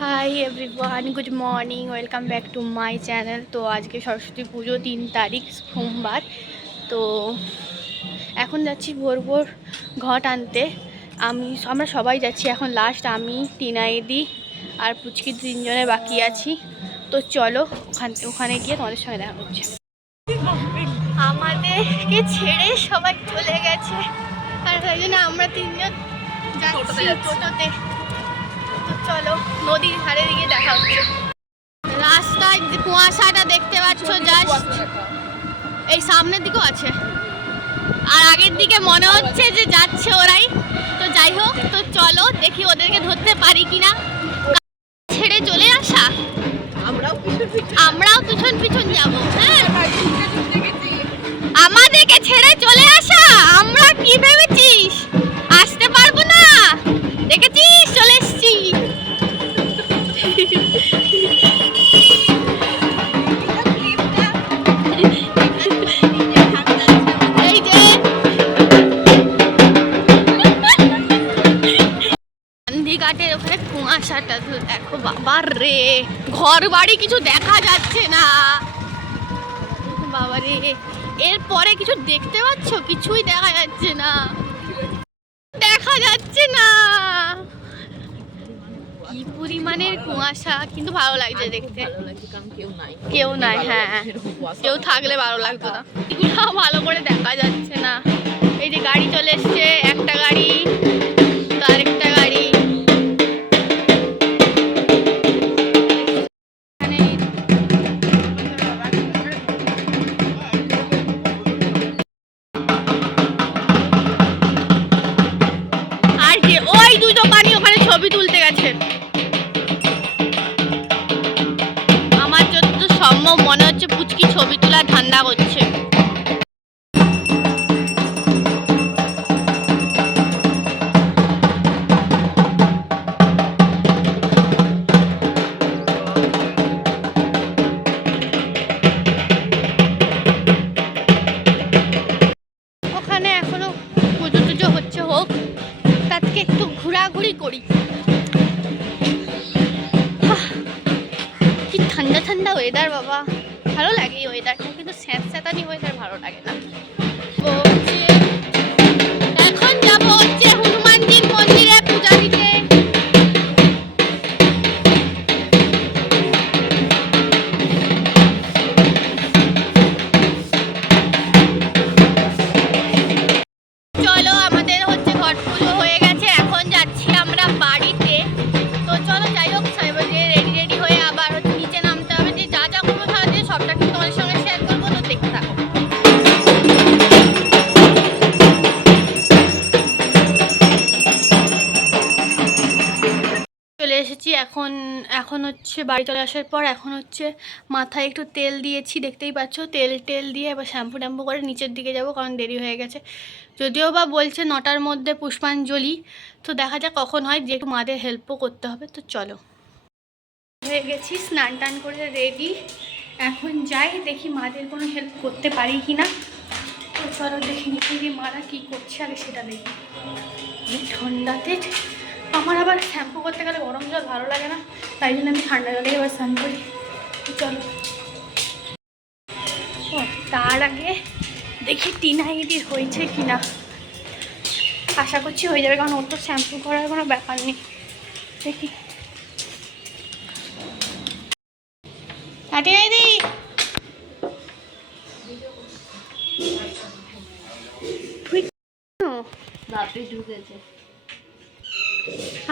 Hi everyone, good morning, welcome back to my channel. তো আজকে সরস্বতী পুজো 3 তারিখ সোমবার। তো এখন যাচ্ছি ভোর ভোর ঘট আনতে। আমরা সবাই যাচ্ছি এখন, লাস্ট আমি, টিনাইদি আর পুচকি 3 জনে বাকি আছি। তো চলো ওখানে গিয়ে তোমাদের সঙ্গে দেখা হচ্ছে। আমাদেরকে ছেড়ে সবাই চলে গেছে, আর তাই জন্য আমরা 3জন যাচ্ছি টোটোতে। তো চলো নদীর ধারে দিকে দেখা হচ্ছে। রাস্তায় কুয়াশাটা দেখতে পাচ্ছ, জাস্ট এই সামনের দিকেও আছে, আর আগের দিকে মনে হচ্ছে যে যাচ্ছে ওরাই। তো যাই হোক, তো চলো দেখি ওদেরকে ধরতে পারি কিনা। ছেড়ে চলে আসা, আমরাও পিছন পিছন যাব। হ্যাঁ, আমাদেরকে ছেড়ে চলে আসা, আমরা কি ভেবেছিস আসতে পারবো না? দেখেছিস, চলে এসছি। ঘাটের ওখানে কুয়াশাটা দেখো, বাবার রে, ঘর বাড়ি কিছু দেখা যাচ্ছে না। বাবা রে, এরপরে কিছু দেখতে পাচ্ছ? কিছুই দেখা যাচ্ছে না, দেখা যাচ্ছে না। কি পরিমাণের কুয়াশা, কিন্তু ভালো লাগছে দেখতে। কেউ নাই, হ্যাঁ, কেউ থাকলে ভালো লাগতো না। এগুলো ভালো করে দেখা যাচ্ছে না। এই যে গাড়ি চলে এসছে, একটা গাড়ি, তো আরেকটা গাড়ি। আর যে ওই দুই দোকানি ওখানে ছবি তুলতে গেছে। আমার যত সম্ভব মনে হচ্ছে পুচকি ছবি তোলার ধান্দা করছে। ওখানে এখনো পুজো টুজো হচ্ছে, হোক, তাকে একটু ঘোরাঘুরি করি। কি ঠান্ডা ঠান্ডা ওয়েদার বাবা, ভালো লাগে এই ওয়েদারটা, কিন্তু স্যাঁতস্যাঁতানি ওয়েদার ভালো লাগে না। তো এখন যাবো হচ্ছে হনুমানজির মন্দিরে পূজা দিতে। চলো, আমাদের হচ্ছে ঘট পুজো হয়ে গেছে, এখন যাচ্ছি আমরা বাড়িতে। তো চলো যাই হোক, রেডি রেডি হয়ে আবার নিচে নামতে হবে। যে যা যা করবো সারাদিন সবটা কিন্তু তোমাদের সঙ্গে শেয়ার করবো, তো দেখতে থাকো। চলে এসেছি এখন। এখন হচ্ছে বাড়ি চলে আসার পর এখন হচ্ছে মাথায় একটু তেল দিয়েছি, দেখতেই পাচ্ছ। তেল দিয়ে এবার শ্যাম্পু ট্যাম্পু করে নিচের দিকে যাব, কারণ দেরি হয়ে গেছে। যদিও বা বলছে 9টার মধ্যে পুষ্পাঞ্জলি, তো দেখা যাক কখন হয়, যে একটু মাদের হেল্পও করতে হবে। তো চলো, হয়ে গেছি, স্নান টান করে রেডি। এখন যাই, দেখি মাদের কোনো হেল্প করতে পারি কি না। তো চলো দেখি নিচে মারা কী করছে আগে সেটা দেখি। এই ঠান্ডাতে আমার আবার শ্যাম্পু করতে গেলে গরম জল ভালো লাগে না, তাই জন্য আমি ঠান্ডা জলে এবার স্নান করি। চলো, ও তার আগে দেখি টিনাইদির হয়েছে কি না। আশা করছি হয়ে যাবে, কারণ ওর তো শ্যাম্পু করার কোনো ব্যাপার নেই। দেখি, টিনাইদি,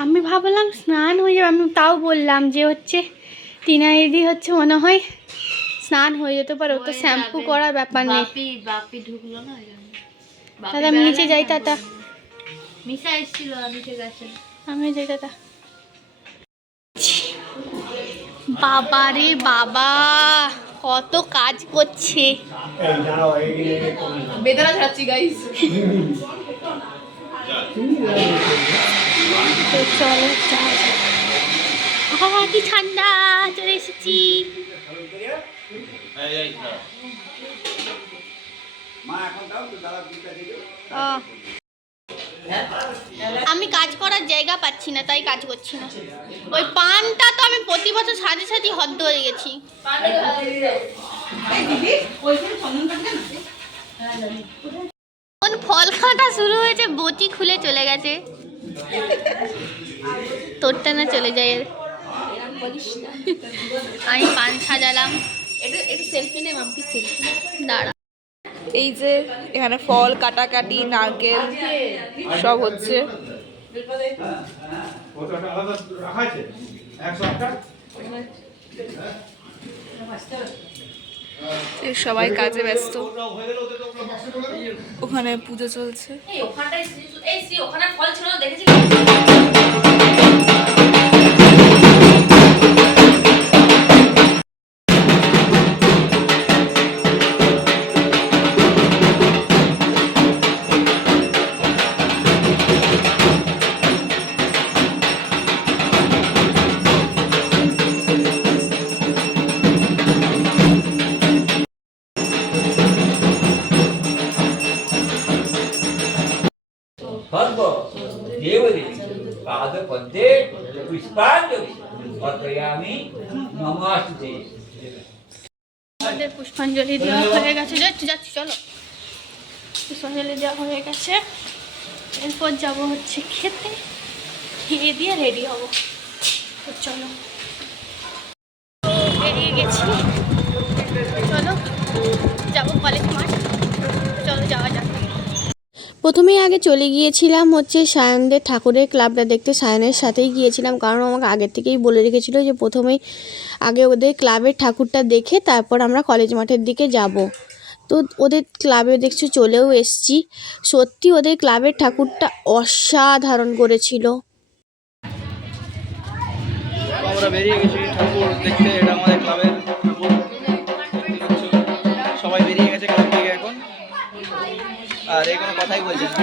আমি ভাবলাম স্নান হয়ে যাবে, আমি তাও বললাম যে হচ্ছে টিনাইদি হচ্ছে মনে হয় স্নান হয়ে যেতে পারে, ও তো শ্যাম্পু করার ব্যাপার নেই। দাদা আমি নিচে যাই, টাটা। আমি যাই, টাটা। বাবা রে বাবা, কত কাজ করছে। বেদনা ছাড়ছি গাইস। চলো, কি ঠান্ডা, চলে এসেছি। আমি কাজ করার জায়গা পাচ্ছি না, তাই কাজ করছি না। ওই পানটা তো আমি প্রতি বছর সাজে সাজি হদ্দ হয়ে গেছি। কোন ফল খাওয়াটা শুরু হয়েছে, বটি খুলে চলে গেছে। তোরটা না চলে যায়। আমি পান সাজালাম। দাঁড়া, এই যে এখানে ফল কাটাকাটি, নারকেল সব হচ্ছে। সবাই কাজে ব্যস্ত, ওখানে পুজো চলছে। पादपद्मे पुष्पांजलि अर्पयामि नमस्ते। আমাদের পুষ্পাঞ্জলি দেওয়া হয়ে গেছে, যাচ্ছি চলো। পুষ্পাঞ্জলি দেওয়া হয়ে গেছে, এরপর যাব হচ্ছে খেতে, খেয়ে দিয়ে রেডি হব। তো চলো, বেরিয়ে গেছি, চলো যাবো কলেজ মাঠ, চলো যাওয়া যাক। প্রথমেই আগে চলে গিয়েছিলাম হচ্ছে সায়নদের ঠাকুরের ক্লাবটা দেখতে। সায়নের সাথেই গিয়েছিলাম, কারণ আমাকে আগের থেকেই বলে রেখেছিল যে প্রথমেই আগে ওদের ক্লাবের ঠাকুরটা দেখে তারপর আমরা কলেজ মাঠের দিকে যাব। তো ওদের ক্লাবে দেখছি চলেও এসছি। সত্যি ওদের ক্লাবের ঠাকুরটা অসাধারণ করেছিল। আমরা বেরিয়ে গেছি ঠাকুর দেখতে, এটা আমাদের ক্লাবের ঠাকুর। সবাই বেরিয়ে গেছে ক্লাব থেকে এখন, আর এই কোনো কথাই বলছে না।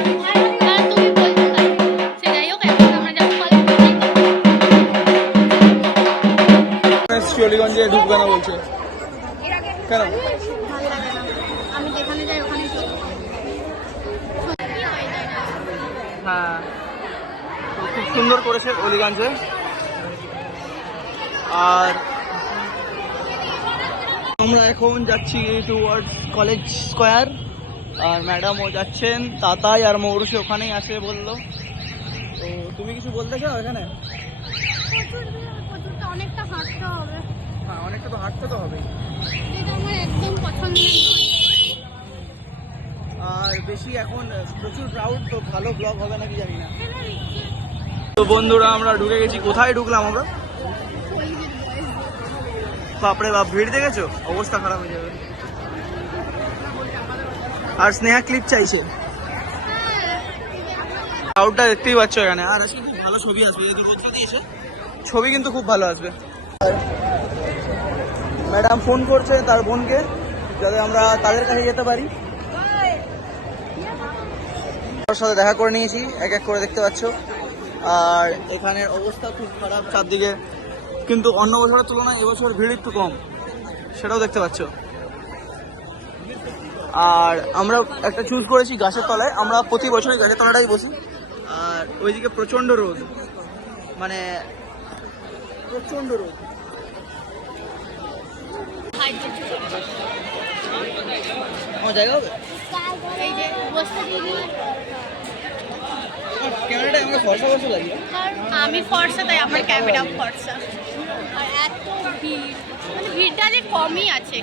শিওলিগঞ্জে ঢুকবে না বলছে, কেন? আমি যেখানে যাই ওখানে হ্যাঁ, খুব সুন্দর করেছে অলিগঞ্জে। আর আমরা এখন যাচ্ছি টুয়ার্ডস কলেজ স্কোয়ার, আর ম্যাডামও যাচ্ছেন, তাতাই আর মৌরুষি ওখানেই আছে বললো। তো তুমি কিছু বলতে চাও এখানে? অনেকটা হাঁটতে হবে। হ্যাঁ, অনেকটা তো হাঁটতে তো হবে, এটা আমার একদম পছন্দের নয়। আর বেশি এখন প্রচুর ক্রাউড, তো ভালো ব্লগ হবে নাকি জানি না। তো বন্ধুরা আমরা ঢুকে গেছি। কোথায় ঢুকলাম আমরা? বাপরে বাপ, ভিড় দেখেছো? অবস্থা খারাপ হয়ে যাবে। আর স্নেহা ক্লিপ চাইছে, ক্রাউডটা দেখতেই পাচ্ছ এখানে। আর আজকে খুব ভালো ছবি আসবে, এই দুর্গা দিয়েছে, ছবি কিন্তু খুব ভালো আসবে। ম্যাডাম ফোন করছে তার বোনকে, যাতে আমরা তাদের কাছে যেতে পারি। তার সাথে দেখা করে নিয়েছি, এক এক করে দেখতে পাচ্ছ। আর এখানের অবস্থা খুব খারাপ চারদিকে, কিন্তু অন্য বছরের তুলনায় এবছর ভিড় একটু কম, সেটাও দেখতে পাচ্ছ। আর আমরা একটা চুজ করেছি গাছের তলায়, আমরা প্রতি বছরই গাছের তলাটাই বসি। আর ওইদিকে প্রচণ্ড রোদ, মানে প্রচণ্ড রোদ। আমার জায়গা হবে? এই যে বসতে দিদি, ক্যামেরাটা আমাকে ফর্সা ফর্সা লাগে। আমি ফর্সা, তাই আমার ক্যামেরা ফর্সা। আর এত ভিড়, মানে ভিড়টা যে কমই আছে।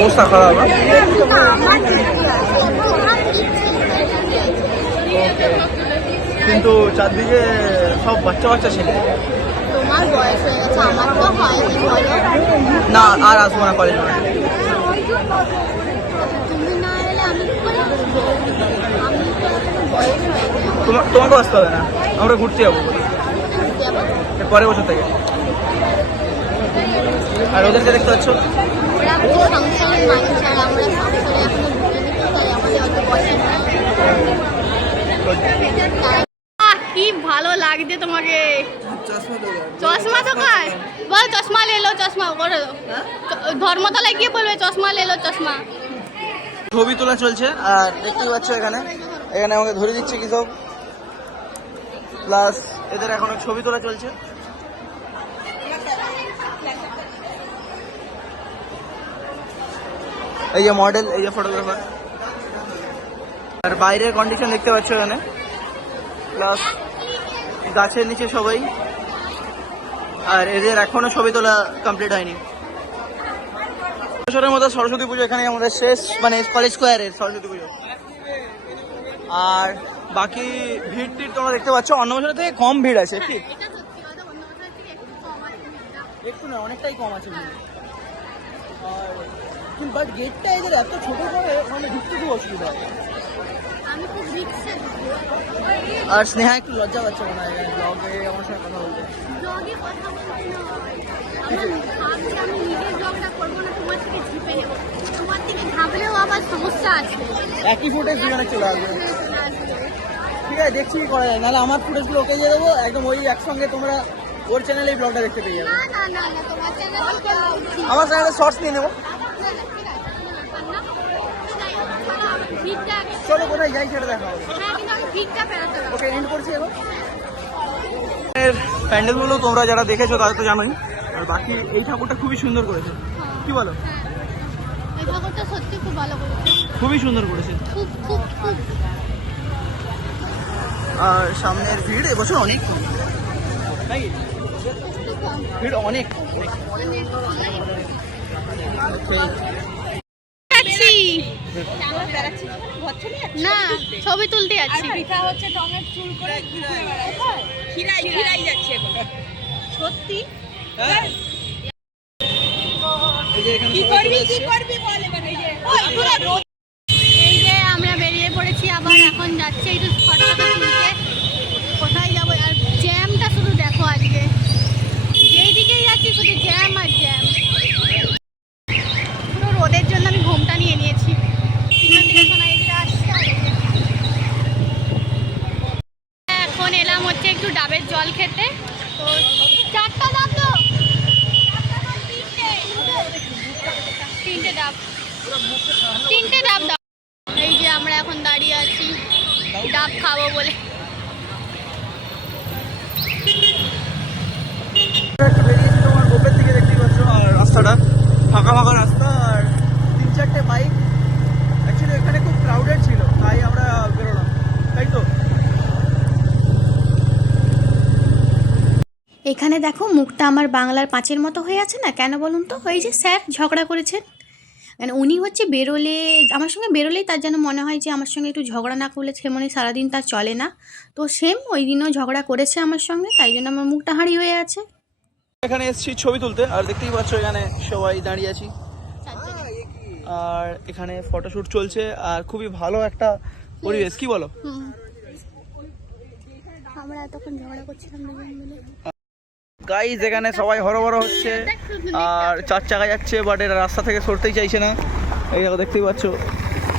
অবস্থা খারাপ। কিন্তু চারদিকে সব বাচ্চা বাচ্চা ছেলে। তোমার বয়স হয়ে গেছে, আমার তো হয়নি। না, আর আসবো না কলেজ মাঠে। তুমি না এলে আমি কি করে আসবো? আমি তো বয়স হয়ে গেছে। তোমাকেও আসতে হবে না, আমরা ঘুরতে যাবো পরের বছর থেকে। আর ওদেরকে দেখতে পাচ্ছ, ওরা সংসারের মানুষ, আর আমরা সংসারে এখনো ঢুকিনি, তাই আমাদের অত পছন্দ না। কি ভালো লাগছে তোমাকে। চশমা তো খায়, বল চশমা লে লো, চশমা করে দো। ধর্মতলায় গিয়ে বলবে চশমা লে লো, চশমা। ছবি তোলা চলছে। আর দেখতেই পাচ্ছ এখানে এখানে আমাকে ধরে দিচ্ছে কি সব, প্লাস এদের এখনো ছবি তোলা চলছে। এই যে মডেল, এই যে ফটোগ্রাফার, আর বাইরের কন্ডিশন দেখতে পাচ্ছ এখানে, প্লাস গাছের নিচে সবাই, আর এদের এখনো ছবি তোলা কমপ্লিট হয়নি। বছরের মতো সরস্বতী পুজো এখানে আমাদের শেষ, মানে কলেজ স্কোয়ারের সরস্বতী পুজো। আর বাকি ভিড় টিড় তোমরা দেখতে পাচ্ছ অন্য বছরের থেকে কম ভিড় আছে, ঠিক একটু না, অনেকটাই কম আছে ভিড়। আর বাট গেটটা এদের এত ছোট করে মানে ঢুকতে খুব অসুবিধা হয়। আর স্নেহা একটু লজ্জা পাচ্ছে মনে হয় ব্লগে আমার সঙ্গে কথা বলতে। একই ফুটেজ দুজনে চলে আসবে, ঠিক আছে দেখছি কি করা যায়, নাহলে আমার ফুটেজগুলো ওকে দিয়ে দেবো একদম, ওই একসঙ্গে তোমরা ওর চ্যানেলে এই ব্লগটা দেখতে পেয়ে যাবে। আমার চ্যানেলে শর্টস নিয়ে নেবো। চলো কোথায় যাই সেটা দেখা হবে। ওকে এন্ড করছি এখন। প্যান্ডেলগুলো তোমরা যারা দেখেছো তারা তো জানোই, আর বাকি এই ঠাকুরটা খুবই সুন্দর করেছে, কি বলো? এই ঠাকুরটা সত্যি খুব ভালো করেছে, খুবই সুন্দর করেছে। খুব খুব খুব। আর সামনের ভিড় এবছর অনেক, নাকি ভিড় অনেক অনেক। না ছবি তুলতে যাচ্ছি। সত্যি এই যে আমরা বেরিয়ে পড়েছি, আবার এখন যাচ্ছি একটু ফটো তুলতে। কোথায় যাবো? আর জ্যামটা শুধু দেখো, আজকে যেই দিকেই যাচ্ছি শুধু জ্যাম আর জ্যাম। পুরো রোদের জন্য আমি ঘুমটা নিয়ে নিয়েছি। এখন এলাম হচ্ছে একটু ডাবের জল খেতে। তো 4টা ডাব তো, 3টে ডাব, 3টে ডাব দাও। এই যে আমরা এখন দাঁড়িয়ে আছি ডাব খাবো বলে। বেরিয়েছি তোমার গোপের দিকে, দেখতেই পাচ্ছ, আর রাস্তাটা ফাঁকা ফাঁকা রাস্তা, আর 3-4টে বাইক। অ্যাকচুয়ালি এখানে খুব ক্রাউডেড ছিল, তাই আমরা বেরোলাম, তাই তো। এখানে দেখো মুখটা আমার বাংলার 5-এর মতো হয়ে আছে না, কেন বলুন তো? ওই যে স্যার ঝগড়া করেছেন, মানে উনি হচ্ছে বেরোলে, আমার সঙ্গে বেরোলেই তার যেন মনে হয় যে আমার সঙ্গে একটু ঝগড়া না করলে সে মনে সারাদিন তার চলে না। তো সেম ওই দিনও ঝগড়া করেছে আমার সঙ্গে, তাই জন্য আমার মুখটা হাঁড়ি হয়ে আছে। এখানে এসেছি ছবি তুলতে, আর দেখতেই পাচ্ছ এখানে সবাই দাঁড়িয়ে আছি, আর এখানে ফটোশুট চলছে, আর খুবই ভালো একটা পরিবেশ, কি বলো? আমরা এতক্ষণ ঝগড়া করছিলাম দুজন মিলে। গাইজ এখানে সবাই হরবড় হচ্ছে, আর 4 চাকা যাচ্ছে, বাট এরা রাস্তা থেকে সরতেই চাইছে না। এই দেখো দেখতেই পাচ্ছ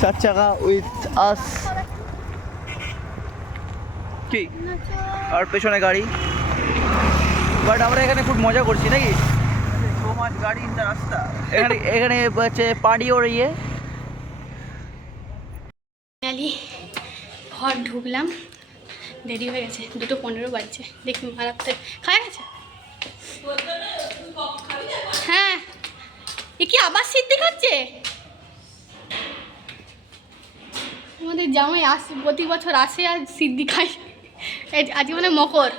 4 চাকা উইথ আস, কি আর পেছনে গাড়ি। বাট আমরা এখানে খুব মজা করছি, নাকি? সো মাচ গাড়ি ইন দ্য রাস্তা। এখানে হচ্ছে পার্টি ওর ইয়ে। ঘর ঢুকলাম, দেরি হয়ে গেছে, 2:15 বাজছে। দেখি মারাতে খাওয়া গেছে। হ্যাঁ, এ কি আবার সিদ্ধি খাচ্ছে? আমাদের জামাই আসে, প্রতি বছর আসে আর সিদ্ধি খাই। আজকে মানে মকর।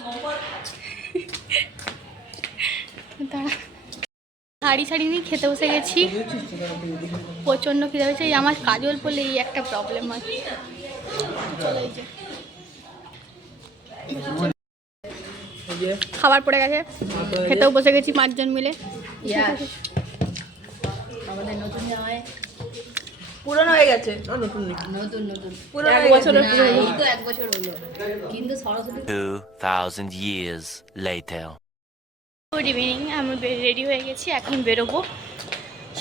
দাঁড়া, শাড়ি শাড়ি নিয়ে খেতে বসে গেছি, প্রচণ্ড খিদে হয়েছে। এই আমার কাজল পরলে এই একটা প্রবলেম হয়। চলো, এই যে খাবার পড়ে গেছে, খেতেও বসে গেছি 5 জন মিলে। আমাদের নতুন জামাই পুরনো হয়ে গেছে, নতুন নতুন নতুন পুরনো 1 বছরের পুরনো, এই তো 1 বছর হলো, কিন্তু Saraswati 2000 years later. Good evening, আমি রেডি হয়ে গেছি, এখন বেরোবো।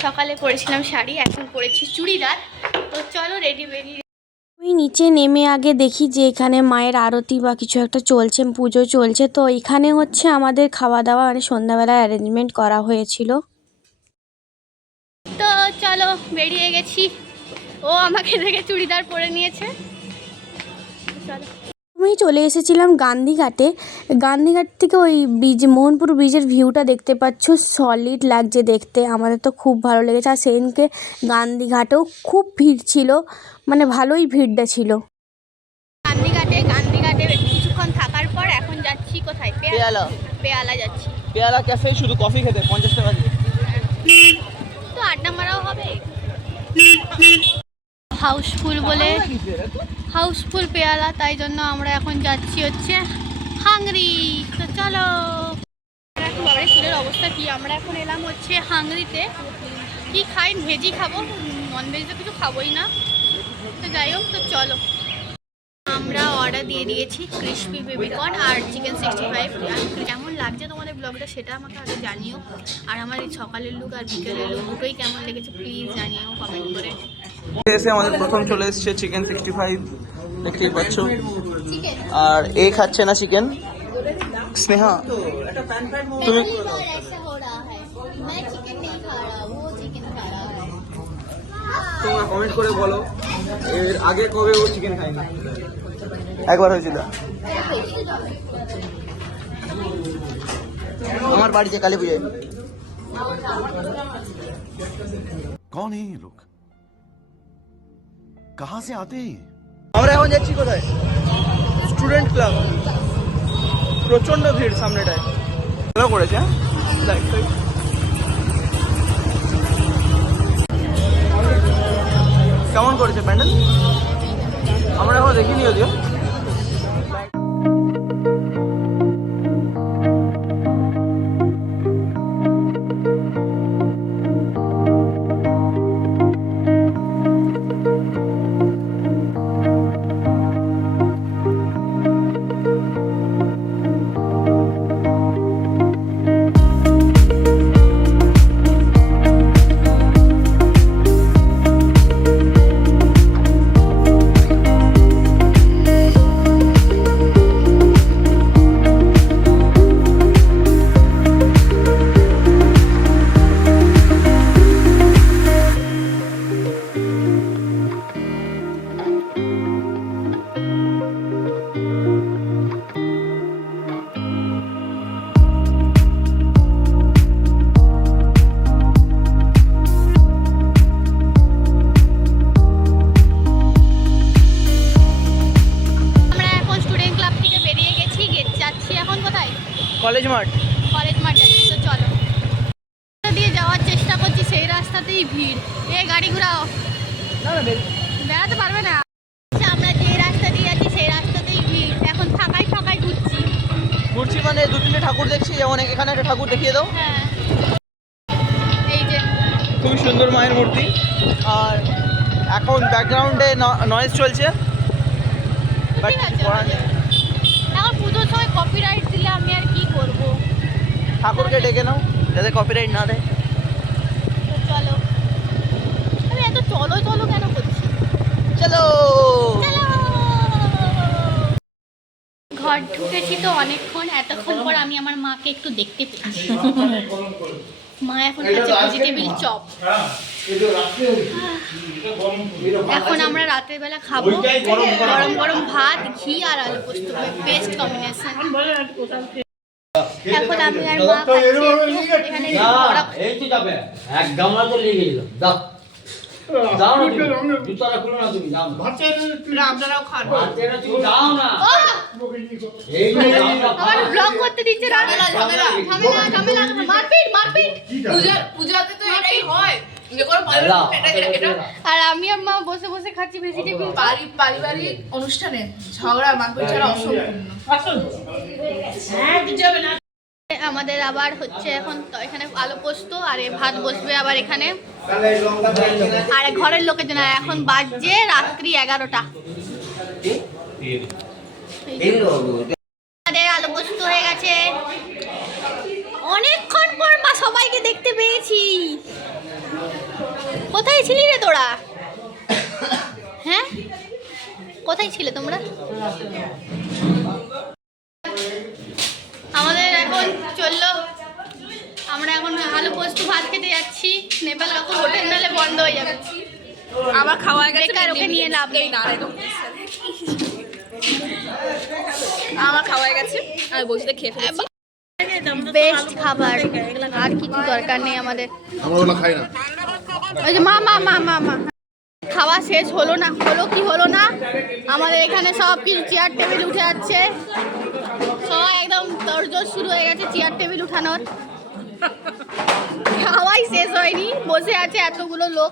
সকালে পরেছিলাম শাড়ি, এখন পরেছি চুড়িদার। তো চলো রেডি বেরিয়ে। ওই নিচে নেমে আগে দেখি যে এখানে মায়ের আরতি বা কিছু একটা চলছে, পুজো চলছে। তো এখানে হচ্ছে আমাদের খাওয়া দাওয়া মানে সন্ধ্যাবেলায় অ্যারেঞ্জমেন্ট করা হয়েছিল। তো চলো বেরিয়ে গেছি। ও আমাকে দেখে চুড়িদার পরে নিয়েছে, চলো। আমি চলে এসেছিলাম গান্ধীঘাটে। গান্ধীঘাট থেকে ওই ব্রিজ, মোহনপুর ব্রিজের ভিউটা দেখতে পাচ্ছ, সলিড লাগছে দেখতে। আমাদের তো খুব ভালো লেগেছে। আর সেদিনকে গান্ধীঘাটেও খুব ভিড় ছিল, মানে ভালোই ভিড়টা ছিল। গান্ধীঘাটে কিছুক্ষণ থাকার পর এখন যাচ্ছি কোথায়? পেয়ালা। পেয়ালা যাচ্ছি। পেয়ালা ক্যাফে শুধু কফি খেতে 50 টাকা দিয়ে। তো আড্ডা মারাও হবে। হাউসফুল পেয়ালা, তাই জন্য আমরা এখন যাচ্ছি হচ্ছে হাংরি। তো চলো। এখন বাবারের চুলের অবস্থা কি, আমরা এখন এলাম হচ্ছে হাংরিতে। কি খাই? ভেজই খাবো, ননভেজ তো কিছু খাবোই না। তো যাই হোক, তো চলো। আমরা অর্ডার দিয়ে দিয়েছি ক্রিসপি বেবিকর্ন আর চিকেন 65। কেমন লাগছে তোমাদের ব্লগটা সেটা আমাকে আগে জানিও। আর আমার এই সকালের লুক আর বিকেলের লুক দুটোই কেমন লেগেছে প্লিজ জানিও কমেন্ট করে। এসে আমাদের প্রথম চলে এসেছে চিকেন 65, দেখতেই পাচ্ছ। আর এ খাচ্ছে না চিকেন। স্নেহা তুমি তোমরা কমেন্ট করে বলো এর আগে কবে ও চিকেন খায়নি। একবার হয়েছিল আমার বাড়িতে কালী পুজোয়। कौन है ये लोग कहां से आते हैं? আমরা এখন যাচ্ছি কোথায়? Student club. প্রচন্ড ভিড় সামনেটায়। ভালো করেছে, কেমন করেছে প্যান্ডেল? আমরা এখন দেখিনি যদিও। কলেজ মাঠ যাচ্ছি। তো চলো, দিয়ে যাওয়ার চেষ্টা করছি, সেই রাস্তাতেই ভিড়। গাড়ি ঘোরাও, বেড়াতে পারবে না। আমরা যে রাস্তা দিয়ে যাচ্ছি সেই রাস্তাতেই ভিড়। এখন ফাঁকাই ঘুরছি, মানে 2-3টে ঠাকুর দেখছি। যেমন এখানে একটা ঠাকুর দেখিয়ে দাও। হ্যাঁ, এই যে খুবই সুন্দর মায়ের মূর্তি। আর এখন ব্যাকগ্রাউন্ডে নয়েজ চলছে, বাট ঠিক আছে। করা নেই। এখন পুজোর সময় কপিরাইট দিলে আমি আর কি করব। ঠাকুরকে ডেকে নাও যাতে কপিরাইট না দেয়। তো চলো। আমি এত চলো কেন করছি? চলো। ঘর ঢুকেছি তো অনেকক্ষণ, এতক্ষণ পর আমি আমার মাকে একটু দেখতে পেয়েছি। মা এখন খাচ্ছে ভেজিটেবিল চপ। এখন আমরা রাতের বেলা খাবো গরম গরম ভাত, ঘি আর আলু পোস্ত, বেস্ট কম্বিনেশন। এখন আমি আর মা খাচ্ছি এখানে। এই তো যাবে এক গামলা তো নিয়ে গেলাম। দাও দাও না, জুতাটা খুলো না, তুমি দাও না। আপনারাও খান। ভাতেরা তুমি দাও না। এই যে আমার ব্লগ করতে দিচ্ছে না। ঝামেলা মারপিট। পূজাতে তো এটাই হয়। আর আমি আর মা বসে বসে খাচ্ছি ভেজিটেবিল। পারিবারিক অনুষ্ঠানে ঝগড়া মারপিট ছাড়া অসম্পূর্ণ। আমাদের আবার হচ্ছে এখন তো এখানে আলু পোস্ত আর ভাত বসবে আবার এখানে। আর ঘরের লোকের জন্য এখন বাজছে রাত্রি 11টা। আমাদের আলু পোস্ত হয়ে গেছে। অনেকক্ষণ পর মা সবাইকে দেখতে পেয়েছি। কোথায় ছিলি রে তোরা? হ্যাঁ, কোথায় ছিলে তোমরা? আমাদের এখন চললো, আমরা এখন আলু পোস্ত ভাত খেতে যাচ্ছি। নেপাল এখন হোটেল নালে বন্ধ হয়ে যাবে। আবার খাওয়া গেছে, বেকার ওকে নিয়ে লাভ নেই। আমার খাওয়া হয়ে গেছে, আমি বসে খেয়ে ফেলেছি। বেস্ট খাবার, আর কিছু দরকার নেই আমাদের। আমরা ওগুলো খাই না। ওই যে মা মা মা মা মা খাওয়া শেষ হলো না, হলো কি হলো না, আমাদের এখানে সব কিছু চেয়ার টেবিল উঠে যাচ্ছে, সবাই একদম তোড়জোড় শুরু হয়ে গেছে চেয়ার টেবিল উঠানোর। খাওয়াই শেষ হয়নি, বসে আছে এতগুলো লোক,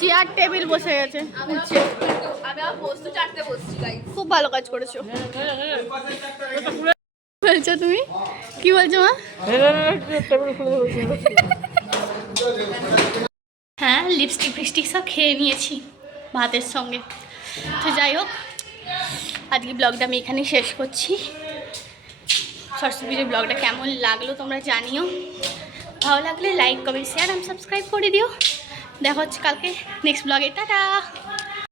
চেয়ার টেবিল বসে গেছে। আমি আমার পোস্ত চাটতে বসছি গাইস। খুব ভালো কাজ করেছো। বলছো তুমি কি বলছো মা? হ্যাঁ, লিপস্টিক ফিপস্টিক সব খেয়ে নিয়েছি ভাতের সঙ্গে। তো যাই হোক, আজকে ব্লগটা আমি এখানেই শেষ করছি। সরস্বতী পুজোর ব্লগটা কেমন লাগলো তোমরা জানিও। ভালো লাগলে লাইক কমেন্ট শেয়ার আর সাবস্ক্রাইব করে দিও। দেখা হচ্ছে কালকে নেক্সট ব্লগে। টাটা।